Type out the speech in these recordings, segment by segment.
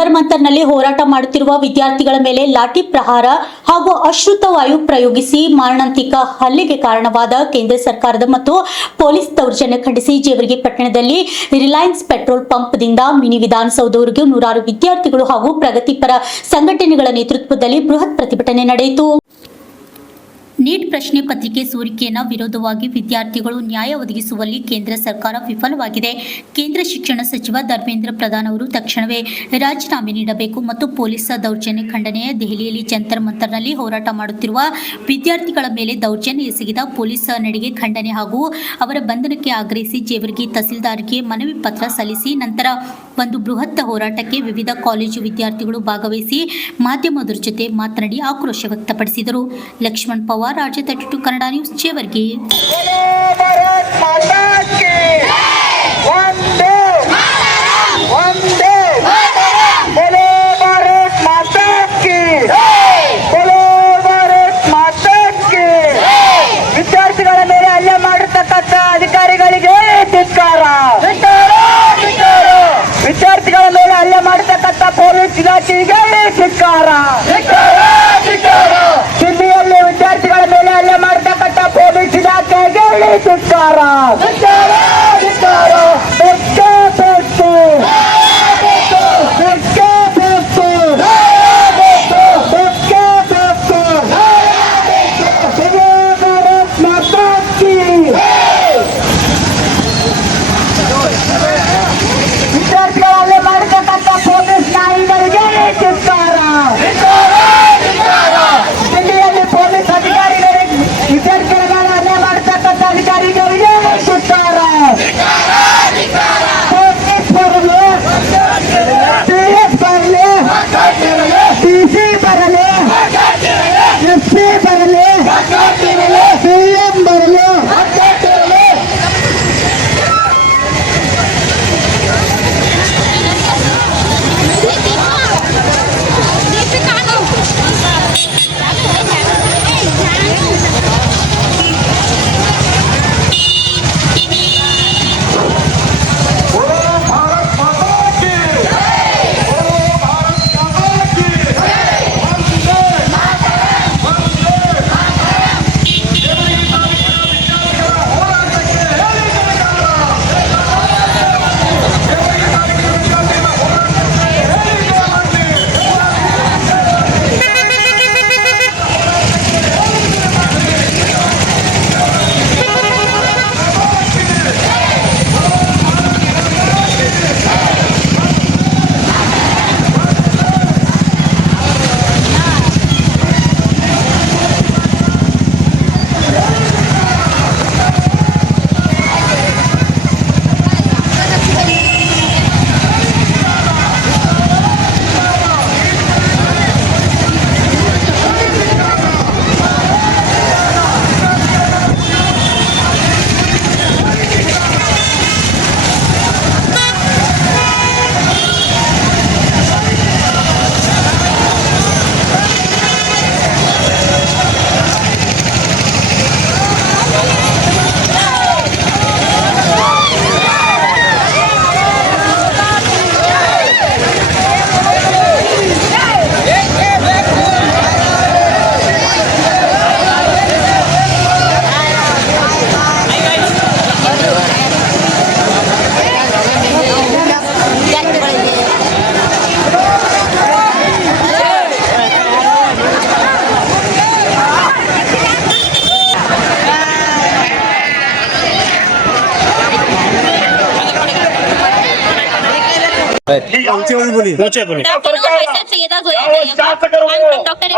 ಜಂತರ್ ಮಂತರ್ನಲ್ಲಿ ಹೋರಾಟ ಮಾಡುತ್ತಿರುವ ವಿದ್ಯಾರ್ಥಿಗಳ ಮೇಲೆ ಲಾಠಿ ಪ್ರಹಾರ ಹಾಗೂ ಅಶ್ರುತ ವಾಯು ಪ್ರಯೋಗಿಸಿ ಮಾರಣಾಂತಿಕ ಹಲ್ಲೆಗೆ ಕಾರಣವಾದ ಕೇಂದ್ರ ಸರ್ಕಾರದ ಮತ್ತು ಪೊಲೀಸ್ ದೌರ್ಜನ್ಯ ಖಂಡಿಸಿ ಜೇವರ್ಗಿ ಪಟ್ಟಣದಲ್ಲಿ ರಿಲಯನ್ಸ್ ಪೆಟ್ರೋಲ್ ಪಂಪ್ದಿಂದ ಮಿನಿ ವಿಧಾನಸೌಧವರೆಗೂ ನೂರಾರು ವಿದ್ಯಾರ್ಥಿಗಳು ಹಾಗೂ ಪ್ರಗತಿಪರ ಸಂಘಟನೆಗಳ ನೇತೃತ್ವದಲ್ಲಿ ಬೃಹತ್ ಪ್ರತಿಭಟನೆ ನಡೆಯಿತು. ನೀಟ್ ಪ್ರಶ್ನೆ ಪತ್ರಿಕೆ ಸೋರಿಕೆಯನ್ನು ವಿರೋಧವಾಗಿ ವಿದ್ಯಾರ್ಥಿಗಳು ನ್ಯಾಯ ಒದಗಿಸುವಲ್ಲಿ ಕೇಂದ್ರ ಸರ್ಕಾರ ವಿಫಲವಾಗಿದೆ. ಕೇಂದ್ರ ಶಿಕ್ಷಣ ಸಚಿವ ಧರ್ಮೇಂದ್ರ ಪ್ರಧಾನ್ ಅವರು ತಕ್ಷಣವೇ ರಾಜೀನಾಮೆ ನೀಡಬೇಕು ಮತ್ತು ಪೊಲೀಸ್ ದೌರ್ಜನ್ಯ ಖಂಡನೆ. ದೆಹಲಿಯಲ್ಲಿ ಜಂತರ್ ಮಂತರ್ನಲ್ಲಿ ಹೋರಾಟ ಮಾಡುತ್ತಿರುವ ವಿದ್ಯಾರ್ಥಿಗಳ ಮೇಲೆ ದೌರ್ಜನ್ಯ ಎಸಗಿದ ಪೊಲೀಸ್ ನಡೆಗೆ ಖಂಡನೆ ಹಾಗೂ ಅವರ ಬಂಧನಕ್ಕೆ ಆಗ್ರಹಿಸಿ ಜೇವರ್ಗಿ ತಹಸೀಲ್ದಾರ್ಗೆ ಮನವಿ ಪತ್ರ ಸಲ್ಲಿಸಿ ನಂತರ ಒಂದು ಬೃಹತ್ ಹೋರಾಟಕ್ಕೆ ವಿವಿಧ ಕಾಲೇಜು ವಿದ್ಯಾರ್ಥಿಗಳು ಭಾಗವಹಿಸಿ ಮಾಧ್ಯಮದವರ ಜೊತೆ ಮಾತನಾಡಿ ಆಕ್ರೋಶ ವ್ಯಕ್ತಪಡಿಸಿದರು. ಲಕ್ಷ್ಮಣ್ ಪವಾರ್, ರಾಜ್ಯ 32 ಕನ್ನಡ ನ್ಯೂಸ್, ಜೇವರ್ಗಿ. ವಿದ್ಯಾರ್ಥಿಗಳ ಮೇಲೆ ಹಲ್ಲೆ ಮಾಡಿರ್ತಕ್ಕಂಥ ಅಧಿಕಾರಿಗಳಿಗೆ ಧಿಕ್ಕಾರ. ವಿದ್ಯಾರ್ಥಿಗಳ ಮೇಲೆ ಹಲ್ಲೆ ಮಾಡತಕ್ಕಂಥ ಪೊಲೀಸ್ ಇಲಾಖೆಗೆ ಧಿಕ್ಕಾರ. ದಿಲ್ಲಿಯಲ್ಲಿ ವಿದ್ಯಾರ್ಥಿಗಳ ಮೇಲೆ ಹಲ್ಲೆ ಮಾಡತಕ್ಕಂಥ ಪೊಲೀಸ್ ಇಲಾಖೆಗೆ ಧಿಕ್ಕಾರ. ವಿದ್ಯಾರ್ಥಿಗಳಲ್ಲಿ ಮಾಡತಕ್ಕಂಥ ಪೊಲೀಸ್ ನಾಯಿಗಳಿಗೆ ಧಿಕ್ಕಾರ. ದಿಲ್ಲಿಯಲ್ಲಿ ಪೊಲೀಸ್ ಅಧಿಕಾರಿಗಳಿಗೆ ವಿದ್ಯಾರ್ಥಿಗಳ ಮೇಲೆ ಹಲ್ಲೆ ಮಾಡತಕ್ಕಂಥ ಅಧಿಕಾರಿಗಳಿಗೆ ಧಿಕ್ಕಾರ. ಪೊಲೀಸ್ ಬರಲಿ, PS ಬರಲಿ, PC ಬರಲಿ, SP ಬರಲಿ, CM ಬರಲಿ.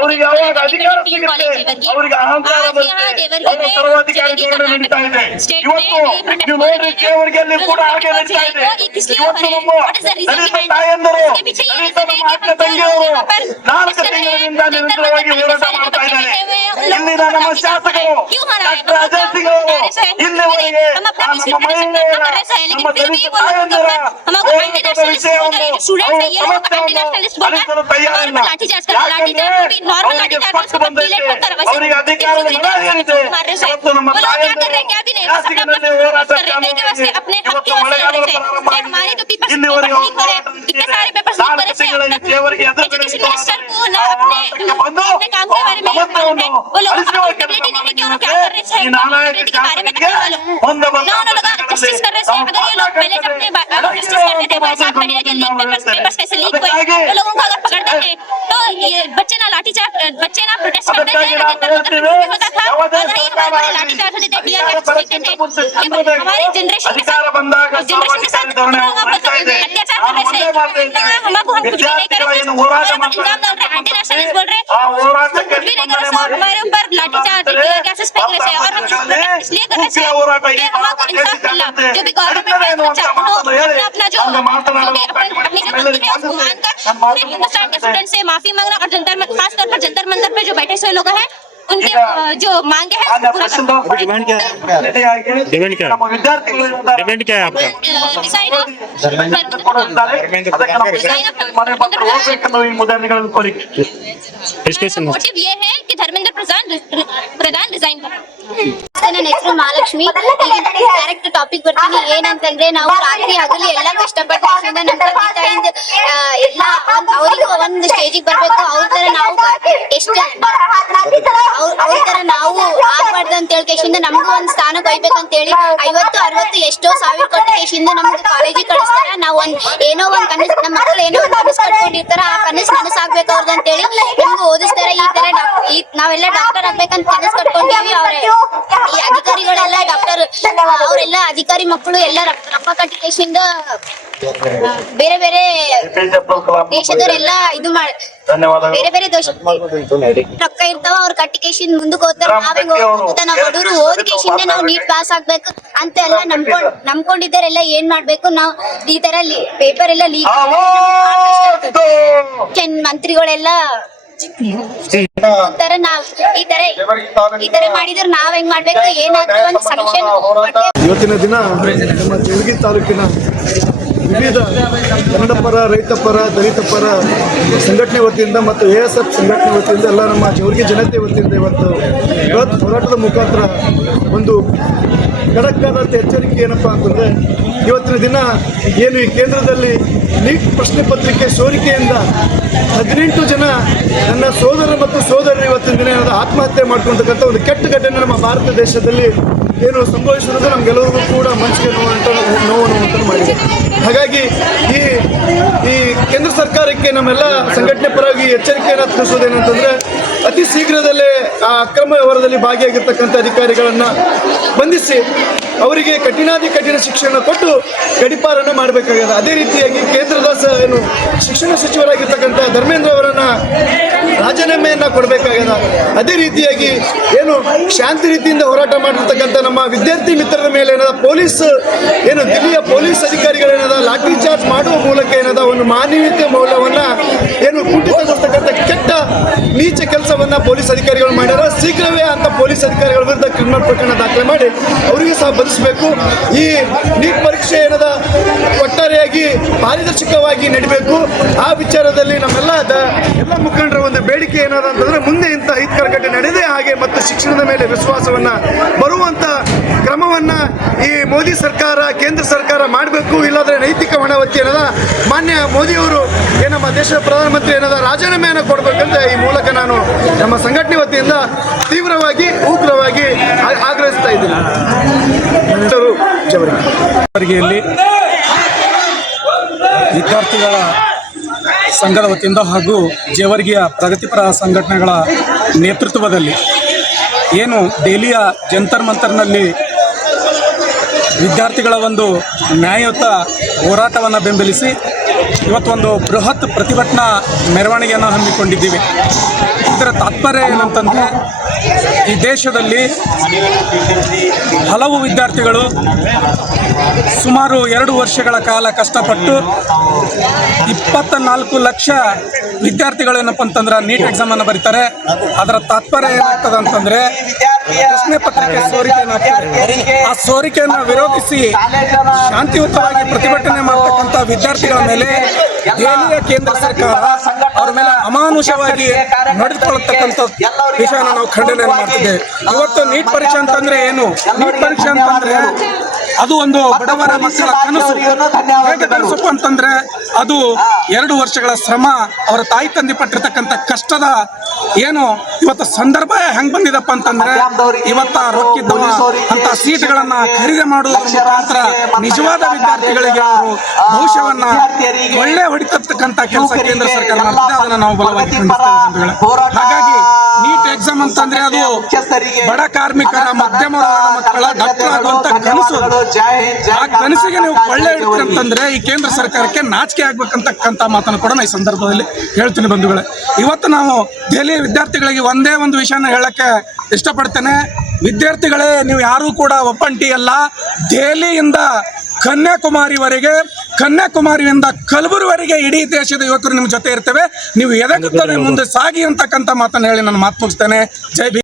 ಅವರಿಗೆ ಯಾವಾಗ ಅಧಿಕಾರ ಸಿಗುತ್ತೆ ಅವರಿಗೆ ಅಹಂಕಾರ ಸರ್ವಾಧಿಕಾರಿಗಳು ನಡೀತಾ ಇದೆ. ಇವತ್ತು ನೀವು ನೋಡ್ರಿ ಜೇವರ್ಗಿಯಲ್ಲಿ ಕೂಡ ಹಾಗೆ ನಡೀತಾ ಇದೆ. ಇವತ್ತು ನಮ್ಮ ದಲಿತ ತಾಯಂದರು, ದಲಿತ ನಮ್ಮ ಅಕ್ಕ ತಂಗಿಯವರು 4 ತಿಂಗಳಿನಿಂದ ನಿರಂತರವಾಗಿ ಹೋರಾಟ ಮಾಡ್ತಾ ಇದ್ದಾರೆ. ಇಲ್ಲಿನ ನಮ್ಮ ಶಾಸಕರು ಡಾಕ್ಟರ್ ಅಜಯ್ ಸಿಂಗ್ ಅವರು ಇಲ್ಲಿವರೆಗೆ ನಮ್ಮ ಮಹಿಳೆಯರ, ನಮ್ಮ ದಲಿತ ತಾಯಂದಿರ ಹೋರಾಟದ ವಿಷಯವನ್ನು ಅಳಿಸಲು ತಯಾರಿಲ್ಲ. ಯಾಕಂದ್ರೆ ಅವರಿಗೆ ಪಟ್ಟು ಬಂದೈತೆ, ಅವರಿಗೆ ಅಧಿಕಾರದ ಮನ ಏನಿದೆ. ಇವತ್ತು ನಮ್ಮ ತಾಯಂದಿರು ಶಾಸಕರಲ್ಲಿ ಹೋರಾಟ ಇವತ್ತು ಮಳೆಗಾಲದ ಪ್ರಾರಂಭ ಆಗಿದೆ. ಇಲ್ಲಿವರೆಗೆ 4 ತಿಂಗಳಲ್ಲಿ ದೇವರಿಗೆ ಎದುರುಗಡೆ ಬಂದು ಈ ನಾಲಾಯಕ ಶಾಸಕರಿಗೆ ಮುಂದೆ ಬಂದ बच्चे ना लाठीचार्ज बच्चे ना प्रोटेस्ट करते थे होता था लाठीचार्ज होते थे हमारी जनरेशन के साथ अत्याचार कर रहे थे हमको हम कुछ भी नहीं कर रहे एंटी नेशनलिस्ट बोल रहे कुछ भी नहीं कर रहे हमारे ऊपर लाठीचार्ज गैसेस फेंक रहे थे और हम इसलिए कर रहे थे हमको इंसाफ मिला जो भी गवर्नमेंट अपना जो अपनी जो है उसको मानकर हिंदुस्तान के स्टूडेंट से माफी मांगना और खासतौर पर जंतर मंतर पे जो बैठे हुए लोग हैं उनके जो मांगे हैं पूरा करना। डिमांड क्या है डिमांड क्या है आपका मोटिव ये है कि धर्मेंद्र प्रधान रिजाइन करें। ನನ್ನ ಹೆಸರು ಮಹಾಲಕ್ಷ್ಮಿ. ಡೈರೆಕ್ಟ್ ಟಾಪಿಕ್ ಬರ್ತೀನಿ. ಏನಂತಂದ್ರೆ ನಾವು ರಾತ್ರಿ ಹಗಲು ಎಲ್ಲ ಕಷ್ಟಪಟ್ಟು ನಮ್ಮ ತಂದೆ ತಾಯಿಂದ ಎಲ್ಲ ಅವ್ರಿಗೆ ಒಂದು ಸ್ಟೇಜಿಗೆ ಬರ್ಬೇಕು ಅವ್ರ ತರ ನಾವು ಎಷ್ಟ ಅವ್ರ ತರ ನಾವು ಆಗ್ಬಾರ್ದು ಅಂತ ಹೇಳಿ ಕೇಶಿಂದ ನಮಗೂ ಒಂದ್ ಸ್ಥಾನಕ್ಕೆ ಒಯ್ಬೇಕಂತ ಹೇಳಿ 50-60 ಎಷ್ಟೋ ಸಾವಿರ ಕೊಟ್ಟು ಕೇಶಿಂದ ನಮ್ಗೆ ಕಾಲೇಜಿಗೆ ಕಳಿಸ್ತಾರ. ನಾವು ಏನೋ ಒಂದ್ ಕನಸು ನಮ್ಮ ಮಕ್ಕಳು ಏನೋ ಒಂದ್ ಕನಸು ಕಟ್ಕೊಂಡಿರ್ತಾರ. ಆ ಕನಸು ನನಸಾಗ್ಬೇಕು ಅವ್ರದ್ದು ಅಂತ ಹೇಳಿ ನಮ್ಗೆ ಓದಿಸ್ತಾರ. ಈ ತರ ನಾವೆಲ್ಲ ಡಾಕ್ಟರ್ ಆಗ್ಬೇಕಂತ ಕನಸು ಕಟ್ಕೊಂಡಿವಿ. ಅವ್ರೆ ಈ ಅಧಿಕಾರಿಗಳೆಲ್ಲ ಡಾಕ್ಟರ್ ಅವರೆಲ್ಲ ಅಧಿಕಾರಿ ಮಕ್ಕಳು ಎಲ್ಲ ರೊಕ್ಕ ಕಟ್ಟಿಗೆಯಿಂದ ಬೇರೆ ಬೇರೆ ದೇಶದವರೆಲ್ಲ ಇದು ಮಾಡಿ ಬೇರೆ ಬೇರೆ ದೇಶ ರೊಕ್ಕ ಇರ್ತಾವ ಅವ್ರ ಕಟ್ಟಿಗೆಶಿಂದ ಮುಂದಕ್ಕೆ ಹೋಗ್ತಾರ. ನಾವ್ ನಾವು ಬಡವರು ಓದಿಗೆಶಿಂದ ನಾವು ನೀಟ್ ಪಾಸ್ ಆಗ್ಬೇಕು ಅಂತ ಎಲ್ಲ ನಂಬ್ಕೊಂಡಿದ್ದಾರೆಲ್ಲ ಏನ್ ಮಾಡ್ಬೇಕು ನಾವು ಈ ತರ ಪೇಪರ್ ಎಲ್ಲ ಲೀಕ್ ಮಂತ್ರಿಗಳೆಲ್ಲ ತರ ನಾವ್ ಈ ತರ ಮಾಡಿದ್ರೆ ನಾವ್ ಹೆಂಗ್ ಮಾಡ್ಬೇಕು ಏನಾದ್ರು ಒಂದು ಸೊಲ್ಯೂಷನ್. ಇವತ್ತಿನ ದಿನ ನಮ್ಮ ಜೇವರ್ಗಿ ತಾಲೂಕಿನ ವಿವಿಧ ಕನ್ನಡ ಪರ, ರೈತ ಪರ, ದಲಿತ ಪರ ಸಂಘಟನೆ ವತಿಯಿಂದ ಮತ್ತು ASF ಸಂಘಟನೆ ವತಿಯಿಂದ ಎಲ್ಲ ನಮ್ಮ ಜೇವರ್ಗಿ ಜನತೆ ವತಿಯಿಂದ ಇವತ್ತು ಬೃಹತ್ ಹೋರಾಟದ ಮುಖಾಂತರ ಒಂದು ಖಡಕ್ಕಾದಂಥ ಎಚ್ಚರಿಕೆ ಏನಪ್ಪ ಅಂತಂದರೆ ಇವತ್ತಿನ ದಿನ ಏನು ಈ ಕೇಂದ್ರದಲ್ಲಿ ನೀಟ್ ಪ್ರಶ್ನೆ ಪತ್ರಿಕೆ ಸೋರಿಕೆಯಿಂದ 18 ಜನ ನನ್ನ ಸೋದರ ಮತ್ತು ಸೋದರರು ಇವತ್ತಿನ ದಿನ ಆತ್ಮಹತ್ಯೆ ಮಾಡ್ಕೊಳ್ತಕ್ಕಂಥ ಒಂದು ಕೆಟ್ಟ ಘಟನೆ ನಮ್ಮ ಭಾರತ ದೇಶದಲ್ಲಿ ಏನು ಸಂಭವಿಸಿರೋದು ನಮಗೆಲ್ಲರಿಗೂ ಕೂಡ ಮನಸ್ಸಿಗೆ ನೋವನ್ನು ಮಾಡಿದೆ. ಹಾಗಾಗಿ ಈ ಕೇಂದ್ರ ಸರ್ಕಾರಕ್ಕೆ ನಮ್ಮೆಲ್ಲ ಸಂಘಟನೆ ಪರವಾಗಿ ಎಚ್ಚರಿಕೆಯನ್ನು ತಿಳಿಸೋದೇನಂತಂದರೆ ಅತಿ ಶೀಘ್ರದಲ್ಲೇ ಆ ಅಕ್ರಮ ವ್ಯವಹಾರದಲ್ಲಿ ಭಾಗಿಯಾಗಿರ್ತಕ್ಕಂಥ ಅಧಿಕಾರಿಗಳನ್ನು ಬಂಧಿಸಿ ಅವರಿಗೆ ಕಠಿಣ ಶಿಕ್ಷಣ ಕೊಟ್ಟು ಗಡೀಪಾರನ್ನು ಮಾಡಬೇಕಾಗಿದೆ. ಅದೇ ರೀತಿಯಾಗಿ ಕೇಂದ್ರದ ಏನು ಶಿಕ್ಷಣ ಸಚಿವರಾಗಿರ್ತಕ್ಕಂಥ ಧರ್ಮೇಂದ್ರ ಅವರನ್ನು ರಾಜೀನಾಮೆಯನ್ನು ಕೊಡಬೇಕಾಗಿದೆ. ಅದೇ ರೀತಿಯಾಗಿ ಏನು ಶಾಂತಿ ರೀತಿಯಿಂದ ಹೋರಾಟ ಮಾಡಿರ್ತಕ್ಕಂಥ ನಮ್ಮ ವಿದ್ಯಾರ್ಥಿ ಮಿತ್ರರ ಮೇಲೆ ಪೊಲೀಸ್ ಏನು ದಿಲ್ಲಿಯ ಪೊಲೀಸ್ ಅಧಿಕಾರಿಗಳೇನದ ಲಾಠಿ ಚಾರ್ಜ್ ಮಾಡುವ ಮೂಲಕ ಏನದ ಒಂದು ಮಾನವೀಯತೆ ಮೌಲ್ಯವನ್ನು ಏನು ಕುಂಠಿತಗೊಳಿಸ್ತಕ್ಕಂಥ ಕೆಟ್ಟ ನೀಚ ಕೆಲಸವನ್ನು ಪೊಲೀಸ್ ಅಧಿಕಾರಿಗಳು ಮಾಡ್ಯಾರ. ಶೀಘ್ರವೇ ಅಂತ ಪೊಲೀಸ್ ಅಧಿಕಾರಿಗಳ ವಿರುದ್ಧ ಕ್ರಿಮಿನಲ್ ಪ್ರಕರಣ ದಾಖಲೆ ಮಾಡಿ ಅವರಿಗೆ ಸಹ ಬಂಧಿಸಬೇಕು. ಈ ನೀಟ್ ಪರೀಕ್ಷೆ ಏನದ ಒಟ್ಟಾರೆಯಾಗಿ ಪಾರದರ್ಶಕವಾಗಿ ನಡೀಬೇಕು. ಆ ವಿಚಾರದಲ್ಲಿ ನಮ್ಮೆಲ್ಲ ಎಲ್ಲ ಮುಖಂಡರ ಒಂದು ಬೇಡಿಕೆ ಏನದ ಅಂತಂದ್ರೆ ಮುಂದೆ ಇಂಥ ಅಹಿತಕರ ಘಟನೆ ನಡೆದೇ ಹಾಗೆ ಮತ್ತು ಶಿಕ್ಷಣದ ಮೇಲೆ ವಿಶ್ವಾಸವನ್ನ ಬರುವಂತ ಕ್ರಮವನ್ನ ಈ ಮೋದಿ ಸರ್ಕಾರ ಕೇಂದ್ರ ಸರ್ಕಾರ ಮಾಡಬೇಕು. ಇಲ್ಲಾಂದ್ರೆ ನೈತಿಕ ಹೊಣೆವತ್ತಿ ಏನದ ಮಾನ್ಯ ಮೋದಿಯವರು ನಮ್ಮ ದೇಶದ ಪ್ರಧಾನಮಂತ್ರಿ ಏನದ ರಾಜೀನಾಮೆಯನ್ನು ಕೊಡಬೇಕಂತ ಈ ಮೂಲಕ ನಾನು ನಮ್ಮ ಸಂಘಟನೆ ವತಿಯಿಂದ ತೀವ್ರವಾಗಿ ಉಗ್ರವಾಗಿ ಆಗ್ರಹಿಸ್ತಾ ಇದ್ದೀನಿ. ಜೇವರ್ಗಿಯಲ್ಲಿ ವಿದ್ಯಾರ್ಥಿಗಳ ಸಂಘದ ವತಿಯಿಂದ ಹಾಗೂ ಜೇವರ್ಗಿಯ ಪ್ರಗತಿಪರ ಸಂಘಟನೆಗಳ ನೇತೃತ್ವದಲ್ಲಿ ಏನು ದೆಹಲಿಯ ಜಂತರ್ ಮಂತರ್ನಲ್ಲಿ ವಿದ್ಯಾರ್ಥಿಗಳ ಒಂದು ನ್ಯಾಯಯುತ ಹೋರಾಟವನ್ನು ಬೆಂಬಲಿಸಿ ಇವತ್ತೊಂದು ಬೃಹತ್ ಪ್ರತಿಭಟನಾ ಮೆರವಣಿಗೆಯನ್ನು ಹಮ್ಮಿಕೊಂಡಿದ್ದೀವಿ. ಇದರ ತಾತ್ಪರ್ಯ ಏನಂತಂದರೆ ಈ ದೇಶದಲ್ಲಿ ಹಲವು ವಿದ್ಯಾರ್ಥಿಗಳು ಸುಮಾರು 2 ವರ್ಷಗಳ ಕಾಲ ಕಷ್ಟಪಟ್ಟು 24 ಲಕ್ಷ ವಿದ್ಯಾರ್ಥಿಗಳೇನಪ್ಪ ಅಂತಂದ್ರೆ ನೀಟ್ ಎಕ್ಸಾಮನ್ನು ಬರೀತಾರೆ. ಅದರ ತಾತ್ಪರ್ಯ ಏನಾಗ್ತದೆ ಅಂತಂದರೆ ಪ್ರಶ್ನೆ ಪತ್ರಿಕೆ ಸೋರಿಕೆ ಆ ಸೋರಿಕೆಯನ್ನು ವಿರೋಧಿಸಿ ಶಾಂತಿಯುತವಾಗಿ ಪ್ರತಿಭಟನೆ ಮಾಡತಕ್ಕಂಥ ವಿದ್ಯಾರ್ಥಿಗಳ ಮೇಲೆ ದೆಹಲಿಯ ಕೇಂದ್ರ ಸರ್ಕಾರ ಅವರ ಮೇಲೆ ಅಮಾನುಷವಾಗಿ ನಡೆದುಕೊಳ್ಳತಕ್ಕಂಥ ವಿಷಯನ ನಾವು ಖಂಡನೆ ಮಾಡ್ತಿದ್ದೇವೆ. ಇವತ್ತು ನೀಟ್ ಪರೀಕ್ಷೆ ಅಂತಂದ್ರೆ ಏನು? ನೀಟ್ ಪರೀಕ್ಷೆ ಅಂತಂದ್ರೆ ಏನು? ಅದು ಒಂದು ಬಡವರ ಮಕ್ಕಳ ಕನಸು. ಹೇಗೆ ಕನಸಪ್ಪ ಅಂತಂದ್ರೆ ಅದು 2 ವರ್ಷಗಳ ಶ್ರಮ, ಅವರ ತಾಯಿ ತಂದೆ ಪಟ್ಟಿರ್ತಕ್ಕಂಥ ಕಷ್ಟದ ಏನು ಇವತ್ತು ಸಂದರ್ಭ ಹೆಂಗ್ ಬಂದಿದಪ್ಪ ಅಂತಂದ್ರೆ ಇವತ್ತ ರೊಕ್ಕಿದ್ದವ ಅಂತ ಸೀಟ್ಗಳನ್ನ ಖರೀದಿ ಮಾಡುವುದರ ಮುಖಾಂತರ ನಿಜವಾದ ವಿದ್ಯಾರ್ಥಿಗಳಿಗೆ ಅವರು ಭವಿಷ್ಯವನ್ನ ಒಳ್ಳೆ ಹೊಡಿತಕ್ಕಂಥ ಕೆಲಸ ಕೇಂದ್ರ ಸರ್ಕಾರ ಮಾಡ್ತಿದೆ. ಅದನ್ನ ನಾವು ಬಲವಾಗಿ ಖಂಡಿಸ್ತೇವೆ. ಹಾಗಾಗಿ ನೀಟ್ ಎಕ್ಸಾಮ್ ಅಂತಂದ್ರೆ ಅದು ಬಡ ಕಾರ್ಮಿಕರ ಮಧ್ಯಮ ವರ್ಗದ ಮಕ್ಕಳ ಡಾಕ್ಟರ್ ಆಗುವಂತ ಕನಸು. ಆ ಕನಸಿಗೆ ನೀವು ಕೊಳ್ಳೆ ಇಡ್ತೀರಿ ಅಂತಂದ್ರೆ ಈ ಕೇಂದ್ರ ಸರ್ಕಾರಕ್ಕೆ ನಾಚಿಕೆ ಆಗ್ಬೇಕಂತಕ್ಕಂಥ ಮಾತನ್ನು ಕೂಡ ನಾನು ಈ ಸಂದರ್ಭದಲ್ಲಿ ಹೇಳ್ತೀನಿ ಬಂಧುಗಳೇ. ಇವತ್ತು ನಾವು ದೆಹಲಿ ವಿದ್ಯಾರ್ಥಿಗಳಿಗೆ ಒಂದೇ ಒಂದು ವಿಷಯನ ಹೇಳಕ್ಕೆ ಇಷ್ಟಪಡ್ತೇನೆ. ವಿದ್ಯಾರ್ಥಿಗಳೇ, ನೀವು ಯಾರೂ ಕೂಡ ಒಪ್ಪಂಟಿ ಅಲ್ಲ. ದೆಹಲಿಯಿಂದ ಕನ್ಯಾಕುಮಾರಿವರೆಗೆ, ಕನ್ಯಾಕುಮಾರಿಯಿಂದ ಕಲಬುರಗಿವರೆಗೆ ಇಡೀ ದೇಶದ ಯುವಕರು ನಿಮ್ಮ ಜೊತೆ ಇರ್ತೇವೆ. ನೀವು ಎದೆಗುತ್ತದೆ ಮುಂದೆ ಸಾಗಿ ಅಂತಕ್ಕಂಥ ಮಾತನ್ನು ಹೇಳಿ ನಾನು ಮಾತು ಮುಗಿಸ್ತೇನೆ. ಜೈ ಭೀಮ್.